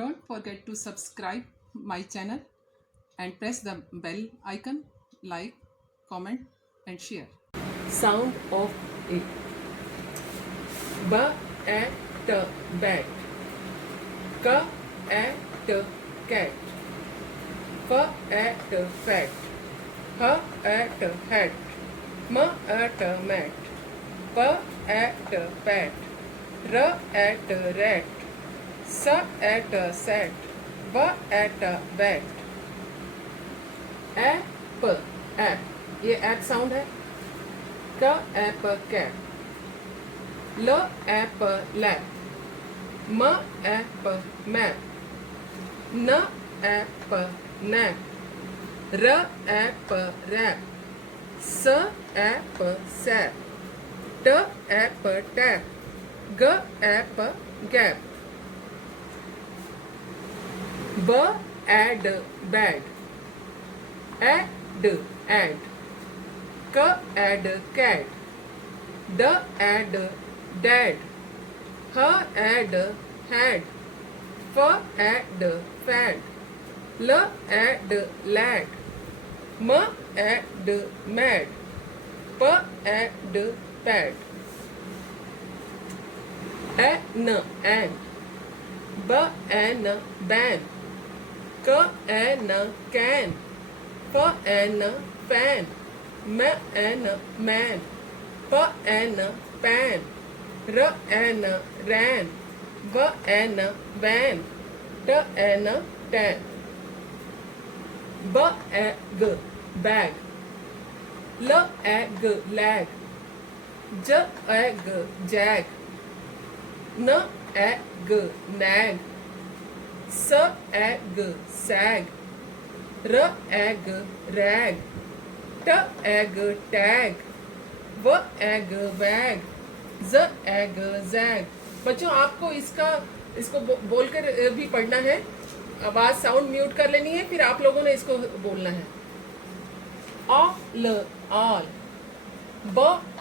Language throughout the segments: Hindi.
Don't forget to subscribe my channel and press the bell icon, like, comment and share. Sound of it. B at bat. K at cat. F at fat. H at hat. M at mat. P at pat. R at rat. S at sat. B at bat. App. ये ऐप साउंड है. क ऐप कैप. ल ऐप लैप. म ऐप मैप. न ऐप नैप. र ऐप रैप. स ऐप सैप. ट ऐप टैप. ग ऐप गैप. ब एड बैड. एड. क एड कैट. ड एड डैड. ह एड हैड. फ एड फैड. ल एड लैड. म एड मैड. प एड पैड. An an. ब एन बैन. क एन कैन. फ एन फैन. म एन मैन. प एन पैन. र एन रैन. व एन वैन. ट एन टैन. ब एग बैग. ल एग लैग. ज एग जैग. न एग नैग. स एग सैग. र एग रैग. ट एग टैग. व एग वैग. ज एग जैग. बच्चों आपको इसको बोलकर भी पढ़ना है. आवाज साउंड म्यूट कर लेनी है, फिर आप लोगों ने इसको बोलना है. All all. ब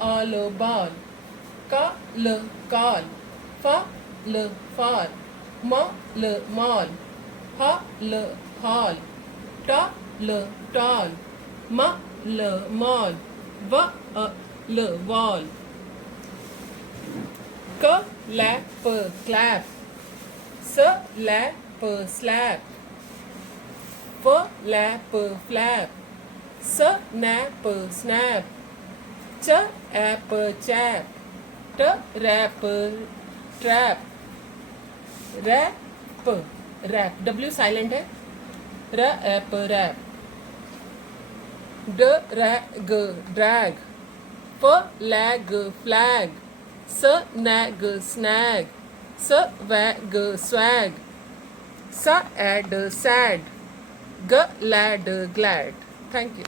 ऑल बॉल. क ल कॉल. फ ल फॉल. म ल मॉल. ह ल हॉल. ट ल टॉल. म ल मॉल. व ल वॉल. क लैप क्लैप. स लैप स्लैप. फ लैप फ्लैप. स नैप स्नैप. च ऐप चैप. ट rap trap. Rap wrap. W silent है. र ऐप रैप. ड रैग ड्रैग. फ लैग फ्लैग. स नैग स्नैग. स वैग स्वैग. स एड सैड. ग लैड ग्लैड. Thank you.